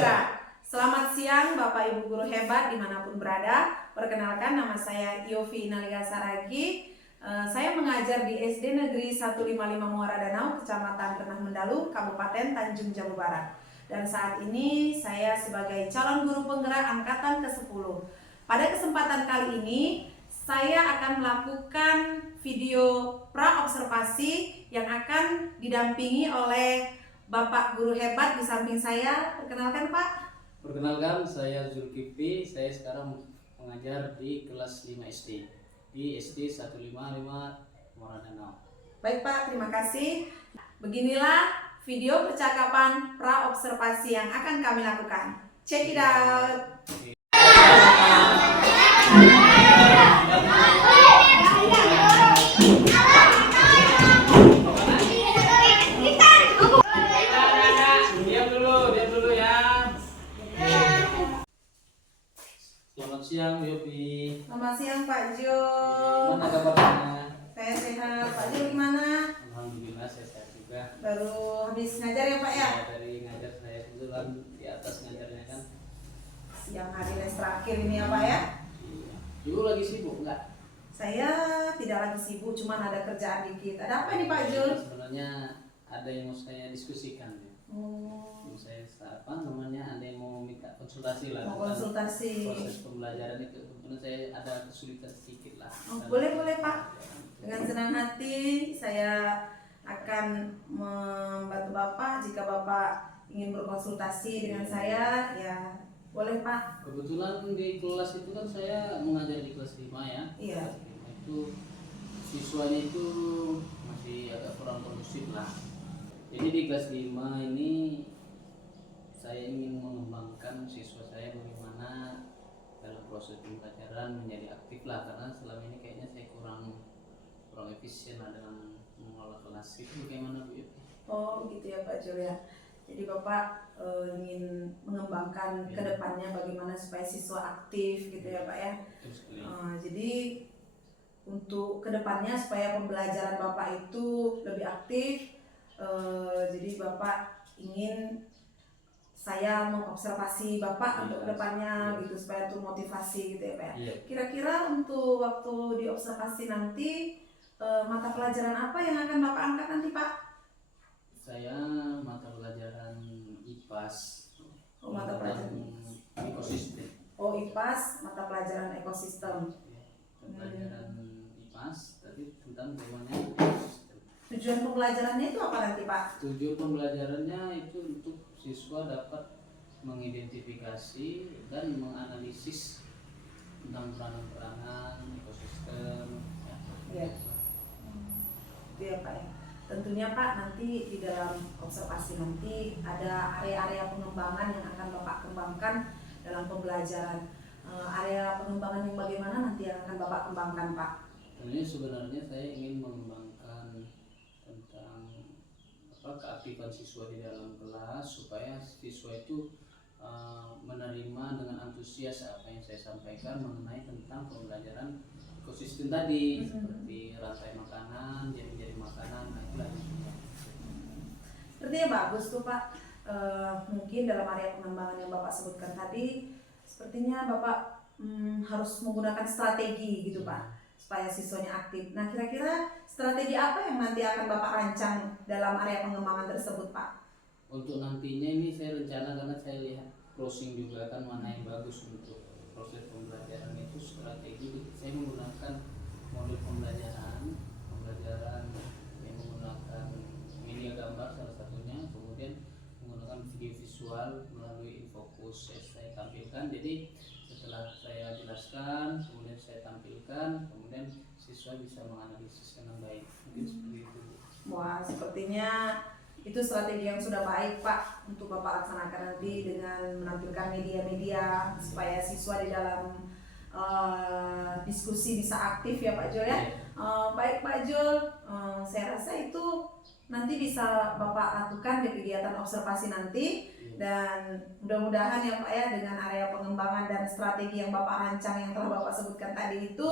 penggerak. Selamat siang Bapak Ibu guru hebat dimanapun berada. Perkenalkan, nama saya Yofi Inaliga Saragi. Saya mengajar di SD Negeri 155 Muara Danau, Kecamatan Renah Mendalu, Kabupaten Tanjung Jabung Barat. Dan saat ini saya sebagai calon guru penggerak angkatan ke-10. Pada kesempatan kali ini saya akan melakukan video pra-observasi yang akan didampingi oleh Bapak guru hebat di samping saya. Perkenalkan Pak. Perkenalkan, saya Zulkifli. Saya sekarang mengajar di kelas 5 SD di SD 155 Muara Danau. Baik Pak, terima kasih. Beginilah video percakapan pra-observasi yang akan kami lakukan. Check it out. Selamat siang, Yopi. Selamat siang Pak Jo. Gimana kabarnya? Saya sehat. Pak Jo gimana? Alhamdulillah saya sehat juga. Baru habis ngajar ya Pak ya? Saya dari ngajar, saya kebetulan di atas ngajarnya kan. Siang hari les terakhir ini ya Pak ya? Iya. Dulu lagi sibuk enggak? Saya tidak lagi sibuk, cuman ada kerjaan dikit. Ada apa nih Pak Jul? Sebenarnya ada yang mau saya diskusikan ya. Saya ada yang mau minta konsultasi lah. Mau konsultasi. Proses pembelajaran itu kebetulan saya ada kesulitan sedikit lah. Boleh Pak. Dengan senang hati saya akan membantu Bapak jika Bapak ingin berkonsultasi dengan saya, ya boleh Pak. Kebetulan di kelas itu kan saya mengajar di kelas 5 ya. Iya. Kelas 5 itu siswanya itu masih agak kurang kondusif lah. Jadi di kelas 5 ini saya ingin mengembangkan siswa saya bagaimana dalam proses pembelajaran menjadi aktif lah, karena selama ini kayaknya saya kurang efisien lah dalam mengelola kelas. Itu bagaimana Bu? Oh gitu ya Pak Jul ya. Jadi Bapak ingin mengembangkan kedepannya bagaimana supaya siswa aktif gitu ya Pak ya. Jadi untuk kedepannya supaya pembelajaran Bapak itu lebih aktif, jadi Bapak ingin saya mengobservasi Bapak untuk kedepannya gitu, supaya untuk motivasi gitu ya Pak ya. Kira-kira untuk waktu diobservasi nanti mata pelajaran apa yang akan Bapak angkat nanti Pak? Saya mata pelajaran IPAS. Mata pelajaran ekosistem. IPAS, mata pelajaran ekosistem. Pelajaran IPAS tadi tentang bagaimana ekosistem. Tujuan pembelajarannya itu apa nanti Pak? Tujuan pembelajarannya itu untuk siswa dapat mengidentifikasi dan menganalisis tentang peranan-peranan ekosistem. Ya. Itu ya Pak ya. Tentunya Pak, nanti di dalam observasi nanti ada area-area pengembangan yang akan Bapak kembangkan dalam pembelajaran. Area pengembangan yang bagaimana nanti yang akan Bapak kembangkan Pak? Ini sebenarnya saya ingin mengembangkan tentang keaktifan siswa di dalam kelas, supaya siswa itu menerima dengan antusias apa yang saya sampaikan mengenai tentang pembelajaran ekosistem tadi, seperti rantai makanan, jadi makanan, itulah. Sepertinya bagus tuh Pak. Mungkin dalam area pengembangan yang Bapak sebutkan tadi, sepertinya Bapak harus menggunakan strategi gitu Pak, supaya siswanya aktif. Nah kira-kira strategi apa yang nanti akan Bapak rancang dalam area pengembangan tersebut Pak? Untuk nantinya ini saya rencana, karena saya lihat closing juga kan mana yang bagus untuk proses pembelajaran itu, strategi saya menggunakan modul pembelajaran yang menggunakan media gambar salah satunya, kemudian menggunakan video visual melalui Infocus saya tampilkan. Jadi setelah saya jelaskan, kemudian saya tampilkan, kemudian siswa bisa menganalisis dengan baik. Mungkin seperti itu. Wah, sepertinya itu strategi yang sudah baik Pak untuk Bapak laksanakan nanti dengan menampilkan media-media supaya siswa di dalam diskusi bisa aktif ya Pak Jul ya. Baik Pak Jul, saya rasa itu nanti bisa Bapak lakukan di kegiatan observasi nanti, dan mudah-mudahan ya Pak ya, dengan area pengembangan dan strategi yang Bapak rancang yang telah Bapak sebutkan tadi itu,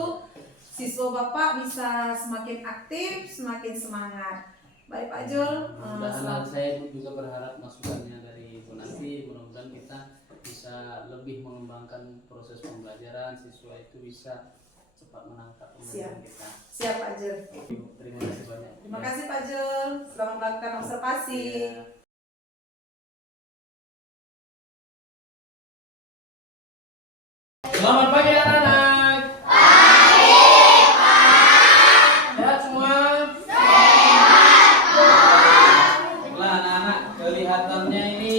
siswa Bapak bisa semakin aktif, semakin semangat. Baik Pak Jul, mudah-mudahan saya juga berharap masukannya dari Bu Nanti, mudah-mudahan kita pembelajaran, siswa itu bisa cepat menangkap pembelajaran kita. Siap Pak Jel. Terima kasih banyak. Terima kasih Pak Jel. Selamat melakukan observasi. Ya. Selamat pagi anak-anak. Pagi Pak. Sehat semua? Sehat Pak. Baiklah anak-anak, kelihatannya ini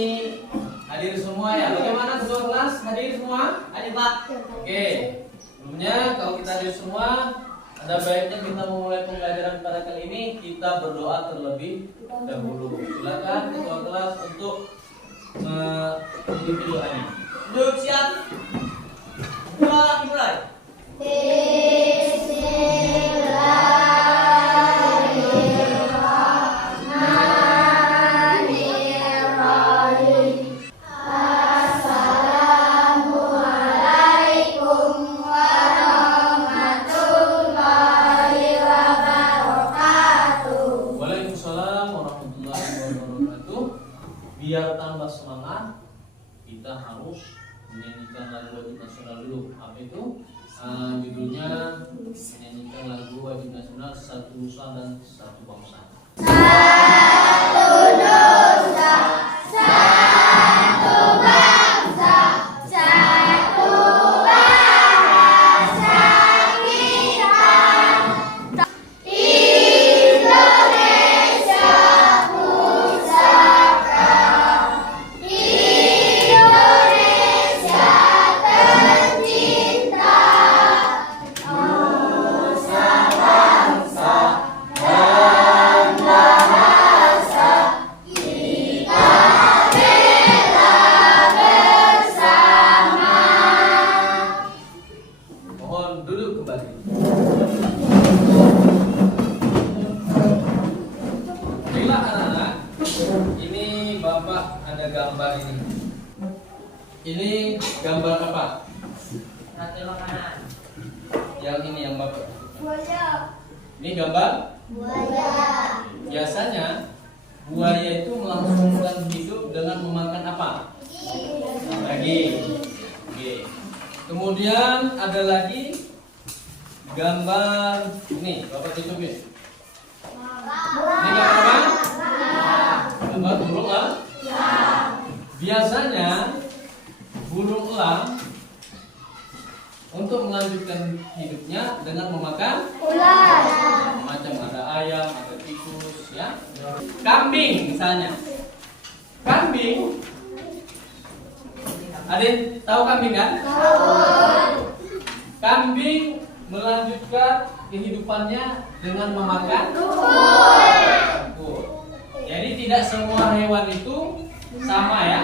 hadir semua ya. Bagaimana ketua kelas? Hadir semua? Hadir Pak. Oke. Sebelumnya kalau kita hadir semua, ada baiknya kita memulai pembelajaran pada kali ini kita berdoa terlebih dahulu. Silakan ketua kelas untuk memimpin doanya. Duduk siap. Dimulai. Waalaikumsalam warahmatullahi wabarakatuh. Biar tambah semangat, kita harus menyanyikan lagu wajib nasional dulu. Apa itu? Judulnya menyanyikan lagu wajib nasional Satu Nusa dan Satu Bangsa. Mohon duduk kembali. Baiklah anak-anak, ini Bapak ada gambar ini. Ini gambar apa? Sate makanan. Yang ini yang Bapak. Buaya. Ini gambar. Buaya. Biasanya buaya itu melangsungkan hidup dengan memakan apa? Daging. Oke. Kemudian ada lagi gambar ini, Bapak tutupin. Ini gambar apa? Gambar burung elang. Biasanya burung elang untuk melanjutkan hidupnya dengan memakan Ular. macam ada ayam, ada tikus, ya. Kambing misalnya. Kambing. Ada yang tahu kambing kan? Kambing melanjutkan kehidupannya dengan memakan rumput. Jadi tidak semua hewan itu sama ya.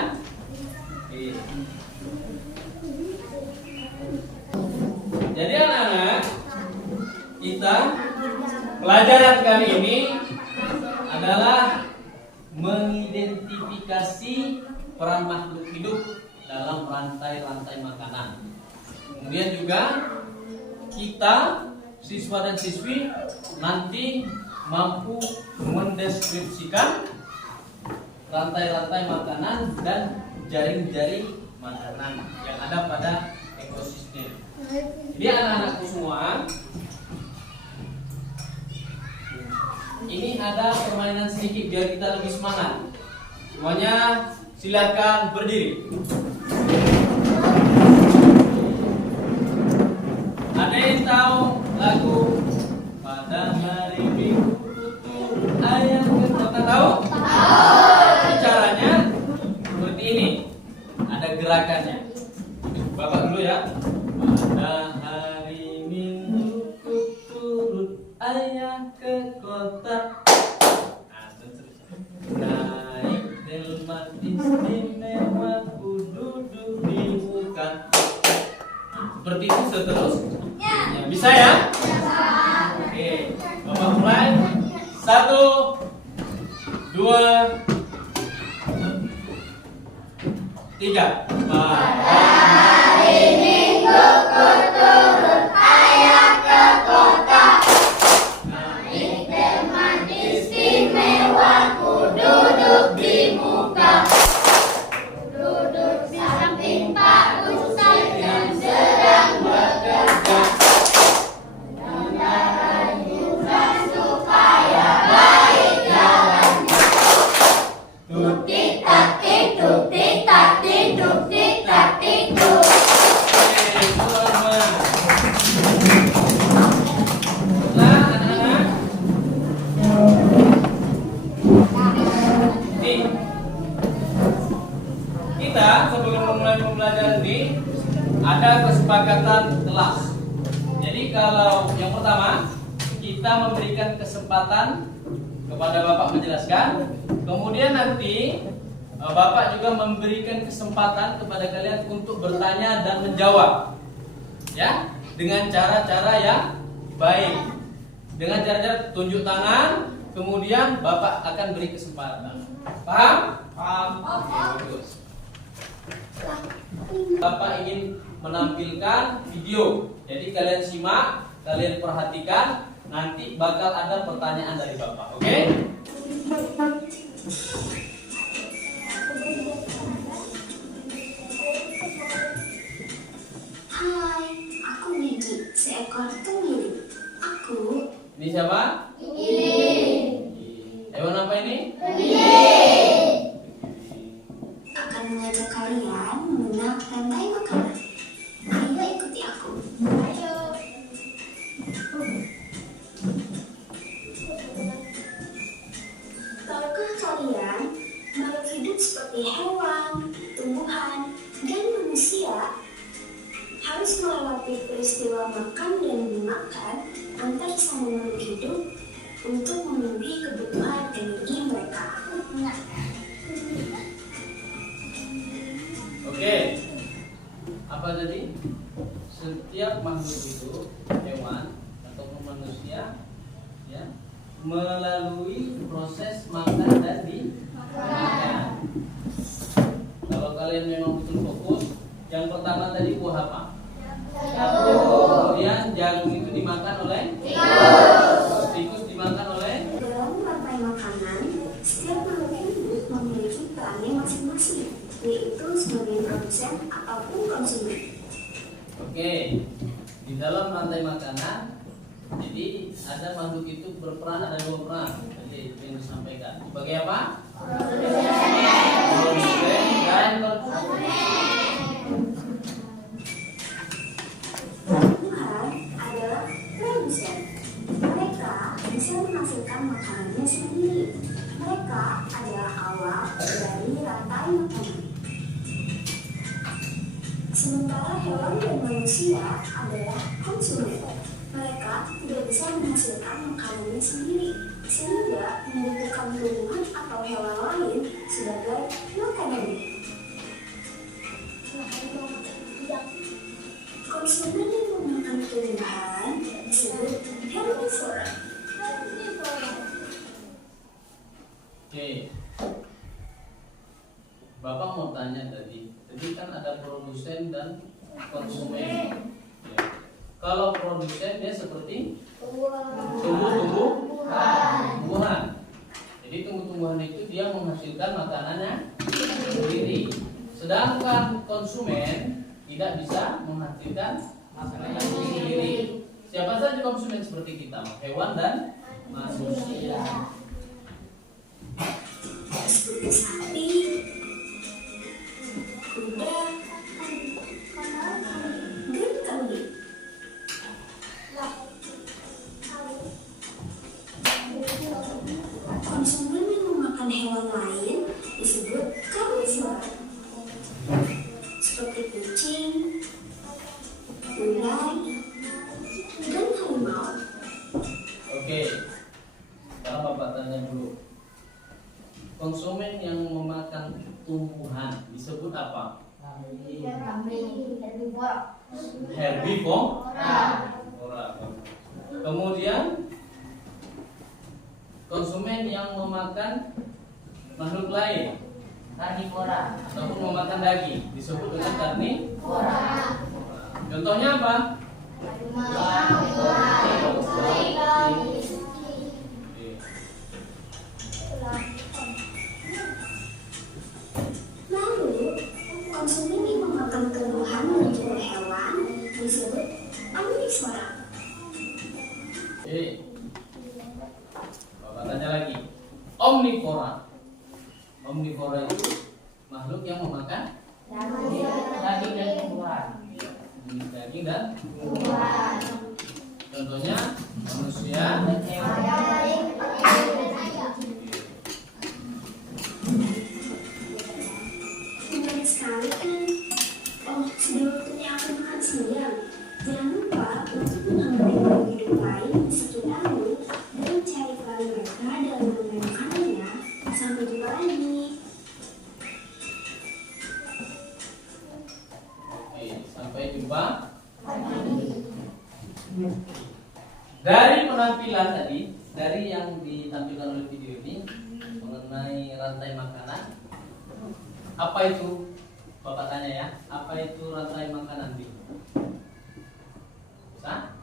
Jadi anak-anak, kita pelajaran kali ini adalah mengidentifikasi peran makhluk hidup dalam rantai-rantai makanan. Kemudian juga kita siswa dan siswi nanti mampu mendeskripsikan rantai-rantai makanan dan jaring-jaring makanan yang ada pada ekosistem. Jadi anak-anakku semua, ini ada permainan sedikit biar kita lebih semangat. Semuanya silakan berdiri. Ada yang tahu lagu Pada Hari Minggu Tutur Ayam ke Kota? Tahu? Tahu. Caranya seperti ini. Ada gerakannya. Bapak dulu ya. Pada hari Minggu turut ayah ke kota. Naik delman istimewa ku duduk di muka. Seperti itu seterusnya. Bisa ya? Oke, Bapak mulai. 1, 2, 3. Pada hari Minggu ku turut ayah ke kota. Naik delman istimewa ku duduk di muka. Duduk di samping Pak Ustadz dan sedang kita sebelum memulai pembelajaran ini ada kesepakatan kelas. Jadi kalau yang pertama kita memberikan kesempatan kepada Bapak menjelaskan, kemudian nanti Bapak juga memberikan kesempatan kepada kalian untuk bertanya dan menjawab, ya, dengan cara-cara yang baik, dengan cara-cara tunjuk tangan, kemudian Bapak akan beri kesempatan. Paham? Paham. Oke, bagus. Bapak ingin menampilkan video, jadi kalian simak, kalian perhatikan, nanti bakal ada pertanyaan dari Bapak, oke? Hai, aku Gigi, seekor kemiri. Aku Ini siapa? Hewan apa ini? akan mengajak kalian mengenal rantai makanan. Ayo ikuti aku. Tahukah kalian, makhluk hidup seperti hewan, tumbuhan, dan manusia harus melewati peristiwa makan dan dimakan antar sama makhluk hidup untuk memenuhi kebutuhan energi mereka. Oke. Apa tadi? Setiap makhluk hidup, hewan ataupun manusia, ya, melalui proses makan dan dimakan. Kalau kalian memang betul fokus, yang pertama tadi buah apa? Kemudian jagung itu dimakan oleh tikus dimakan oleh. Dalam rantai makanan, setiap makhluk hidup memiliki perannya masing-masing, yaitu sebagai produsen ataupun konsumen. Oke, di dalam rantai makanan, jadi ada makhluk itu berperan, ada dua peran. Jadi itu yang disampaikan. Sebagai apa? Produsen dan Tumbuhan adalah produsen. Mereka bisa menghasilkan makanannya sendiri. Mereka adalah awal dari rantai makanan. Sementara hewan dan manusia adalah konsumen. Mereka tidak bisa menghasilkan makanannya sendiri, sehingga membutuhkan tumbuhan atau hewan lain sebagai makanannya. Konsumen yang memakan tumbuhan disebut herbivora. Oke. Bapak mau tanya tadi kan ada produsen dan konsumen. Ya. Kalau produsen dia seperti tumbuh-tumbuhan. Jadi tumbuh-tumbuhan itu dia menghasilkan makanannya sendiri. Sedangkan konsumen tidak bisa menghasilkan makanannya sendiri. Siapa saja konsumen seperti kita, hewan dan manusia. Seperti sapi, kuda, dan kambing. Konsumen yang memakan hewan lain disebut karnivora, seperti kucing, ular, dan harimau. Oke. Sekarang Bapak tanya dulu. Konsumen yang memakan tumbuhan disebut apa? Herbivora. Kemudian konsumen yang memakan makhluk lain, Karnivora. ataupun memakan daging disebut dengan karnivora. Contohnya apa? Lalu, konsumen yang memakan tumbuhan dan juga hewan disebut omnivora. Bapak tanya lagi. Omnivora. Omnivora itu makhluk yang memakan Daging dan tumbuhan. daging dan contohnya manusia. Dengan sekali kan. Oh, sudah waktunya aku makan siang. Jangan lupa untuk mengamati makhluk hidup lain di sekitarmu dan mencari peran mereka dalam bermain makanannya. Sampai jumpa lagi. Oke, sampai jumpa. Dari penampilan tadi, dari yang ditampilkan oleh video ini mengenai rantai makanan, apa itu? Bapak tanya ya, apa itu rantai makanan? Bisa?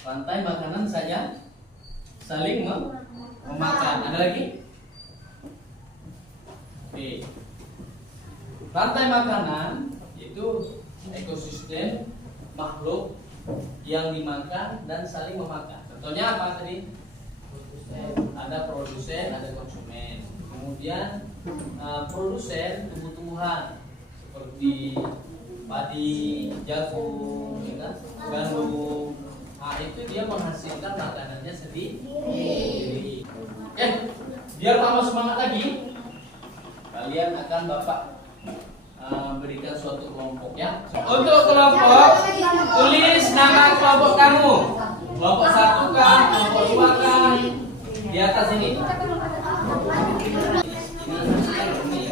Rantai makanan saja saling memakan. Ada lagi? Oke. Rantai makanan itu ekosistem makhluk yang dimakan dan saling memakan. Contohnya apa tadi? Ada produsen, ada konsumen. Kemudian produsen tumbuh-tumbuhan seperti padi, jagung, ya kan? Gandum. Nah, itu dia menghasilkan makanannya sendiri. Biar tambah semangat lagi, kalian akan Bapak berikan suatu kelompok ya. Untuk kelompok, tulis nama kelompok kamu. Kelompok 1 kan, kelompok 2 kan, di atas ini. Ini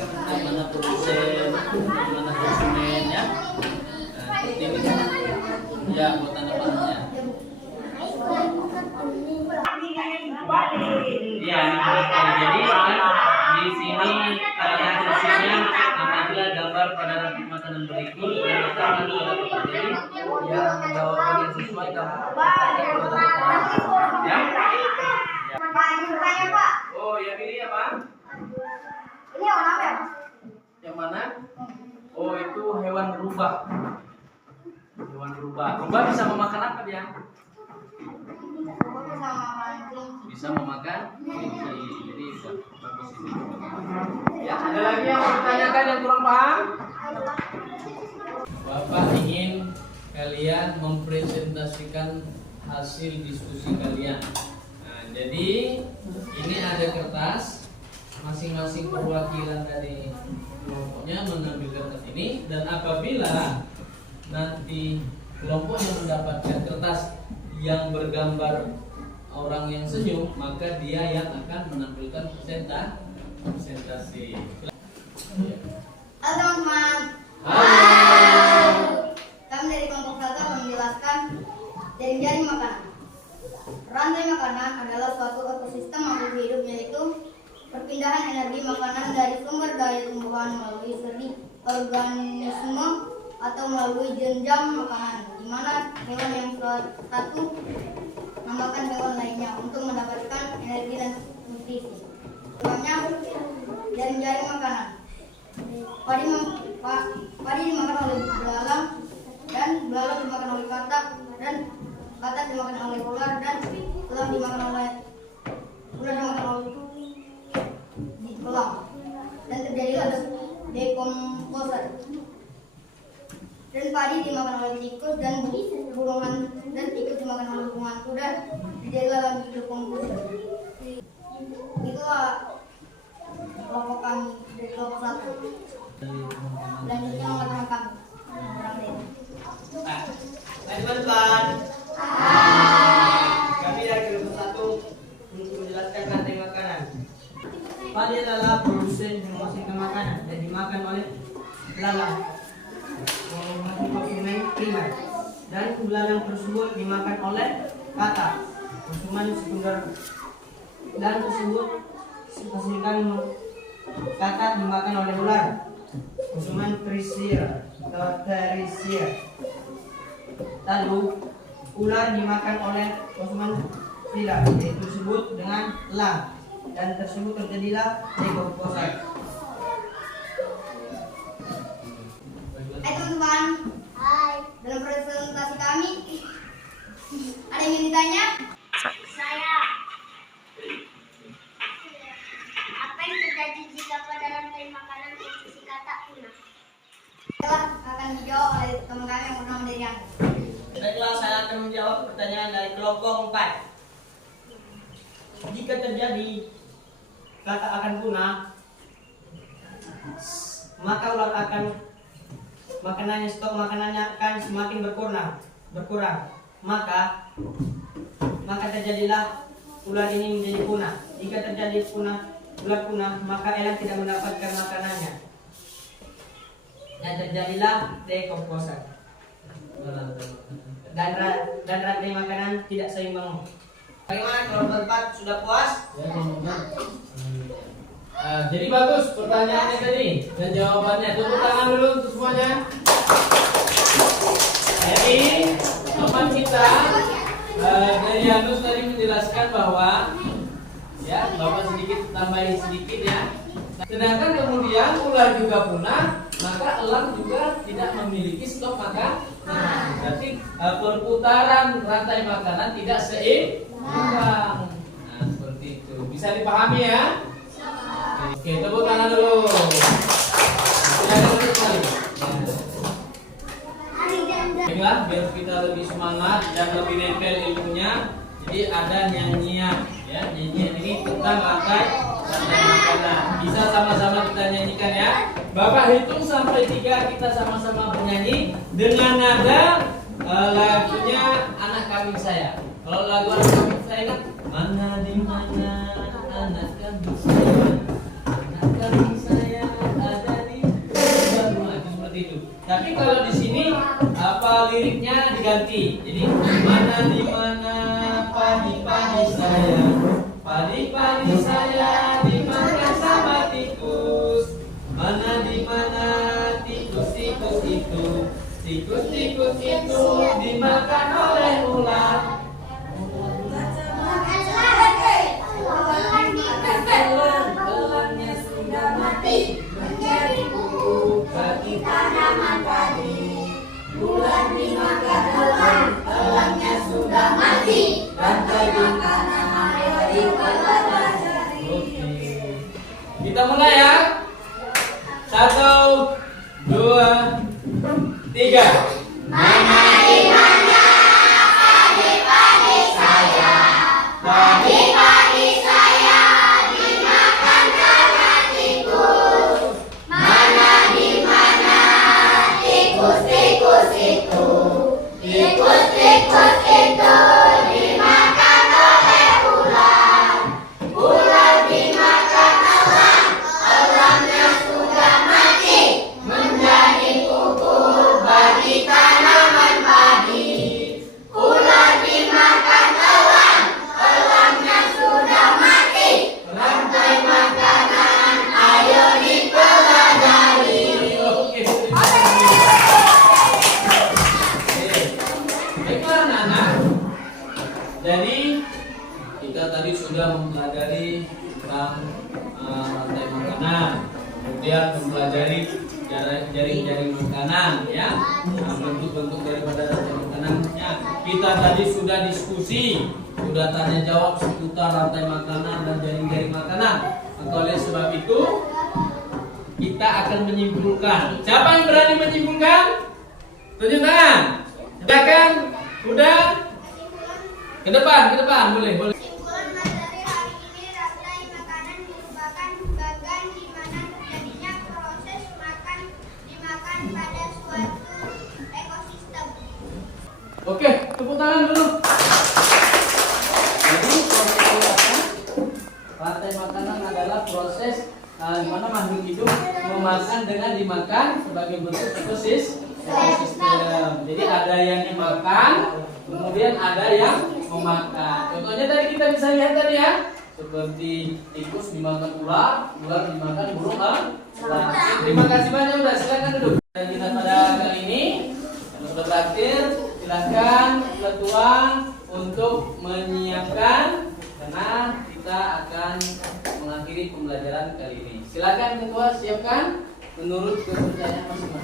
mana produsen, mana konsumen ya. Nah, seperti ini. Ya, buat tanda panahnya. Ya, jadi di sini kalian tulisnya apabila gambar pada rantai makanan berikut dan letakkan pada tempat ini yang jawabannya sesuai kamu ya. Oh, yang ini apa? Ini warna apa ya? Yang mana? Oh, itu hewan berubah. Hewan berubah. Berubah bisa memakan apa dia? Bisa memakan kelinci. Jadi bagus ini. Ya, ada lagi yang mau ditanyakan yang kurang paham? Bapak ingin kalian mempresentasikan hasil diskusi kalian. Nah, jadi ini ada kertas, masing-masing perwakilan dari kelompoknya mengambil kertas ini, dan apabila nanti kelompoknya mendapatkan kertas yang bergambar orang yang senyum, maka dia yang akan menampilkan presentasi. Halo teman-teman. Halo. Kami dari kelompok 1 akan menjelaskan jaring-jaring makanan. Rantai makanan adalah suatu ekosistem makhluk hidup, yaitu perpindahan energi makanan dari sumber daya tumbuhan melalui seri organisme atau melalui jenjang makanan, di mana hewan yang satu memakan hewan lainnya untuk mendapatkan energi dan nutrisi. Contohnya jaring-jaring makanan. Padi dimakan oleh belalang, dan belalang dimakan oleh katak, dan katak dimakan oleh ular, dan ular dimakan oleh elang. Dan terjadilah dekomposer. Dan padi dimakan oleh tikus, dan burungan, dan tikus dimakan oleh burung hantu, dan terjadilah lagi dekomposer. Itulah kelompok kami dari kelompok 1. Selanjutnya mengatakan kami orang lain. Teman-teman, kami dari kelompok 1 untuk menjelaskan rantai makanan. Padi adalah produsen yang menghasilkan makanan dan dimakan oleh belalang, konsumen primer, dan belalang tersebut dimakan oleh katak, konsumen sekunder, dan tersebut menghasilkan katak dimakan oleh ular, konsumen tersier. Lalu ular dimakan oleh konsumen pilar, yaitu disebut dengan elang, dan tersebut terjadilah dekomposer. Hai teman-teman. Hai. Dalam presentasi kami, ada yang ingin ditanya? Saya. Apa yang terjadi jika pada rantai makanan posisi katak punah? Baiklah, akan dijawab oleh teman kami yang bernama Derian. Baiklah, saya akan menjawab pertanyaan dari kelompok 4. Jika terjadi katak akan punah, maka ular akan stok makanannya akan semakin berkurang. Maka terjadilah ular ini menjadi punah. Jika terjadi ular punah, maka elang tidak mendapatkan makanannya. Dan terjadilah dekomposan. Dan rantai makanan tidak seimbang. Bagaimana kalau berempat sudah puas? Jadi bagus pertanyaannya tadi dan jawabannya. Tepuk tangan dulu untuk semuanya. Jadi teman kita dari Yanus tadi menjelaskan bahwa ya Bapak sedikit tambahin sedikit ya. Sedangkan kemudian ular juga punah, maka elang juga tidak memiliki stok makan. Berarti perputaran rantai makanan tidak seimbang. Nah, seperti itu. Bisa dipahami ya? Oke, tepuk tangan dulu. Sudah ada sekali. Baiklah, biar kita lebih semangat dan lebih nempel ilmunya. Jadi ada nyanyian, ya. Nyanyian ini tentang rantai makanan. Bisa sama-sama kita nyanyikan ya. Bapak hitung sampai 3, kita sama-sama bernyanyi dengan nada lagunya Anak Kambing Saya. Kalau lagu Anak Kambing Saya kan mana di mana anak kambing saya, anak kambing saya ada di rumah, seperti itu. Tapi kalau di sini liriknya diganti. Jadi mana di mana padi-padi saya, padi-padi saya dimakan sama tikus. Mana di mana tikus-tikus itu, tikus-tikus itu dimakan oleh ular. Elangnya sudah mati menjadi bubuk bagi tanaman padi. Ular dimakan elang, elangnya sudah mati. Rantai makanan ayo dipelajari. Kita mulai ya. 1, 2, 3. Mana di mana padi-padi saya, padi-padi saya dimakan sama tikus. Mana di mana tikus-tikus itu, tikus-tikus itu dimakan oleh ular. Ular dimakan elang, elangnya sudah mati menjadi pupuk bagi tanaman padi. Ular dimakan elang, elangnya sudah mati. Rantai makanan ayo dipelajari. Baiklah anak-anak. Jadi kita tadi sudah mempelajari tentang rantai makanan, kemudian mempelajari jaring-jaring makanan ya, bentuk-bentuk daripada rantai makanannya. Kita tadi sudah diskusi, sudah tanya jawab seputar rantai makanan dan jaring-jaring makanan. Maka oleh sebab itu kita akan menyimpulkan. Siapa yang berani menyimpulkan? Tunjuk tangan. Silakan. Udah. Ke depan boleh. Kesimpulan materi hari ini, rantai makanan merupakan bagian di mana terjadinya proses dimakan pada suatu ekosistem. Oke, tepuk tangan dulu. Jadi proses apa? Rantai makanan adalah proses di mana makhluk hidup memakan dengan dimakan sebagai bentuk ekosistem. Jadi ada yang dimakan, kemudian ada yang memakan. Contohnya tadi kita bisa lihat tadi ya, seperti tikus dimakan ular, ular dimakan burung elang. Terima kasih banyak, udah silakan duduk. Dan kita pada kali ini yang sudah berakhir, silakan ketua untuk menyiapkan karena kita akan mengakhiri pembelajaran kali ini. Silakan ketua siapkan menurut kepercayaan masing-masing.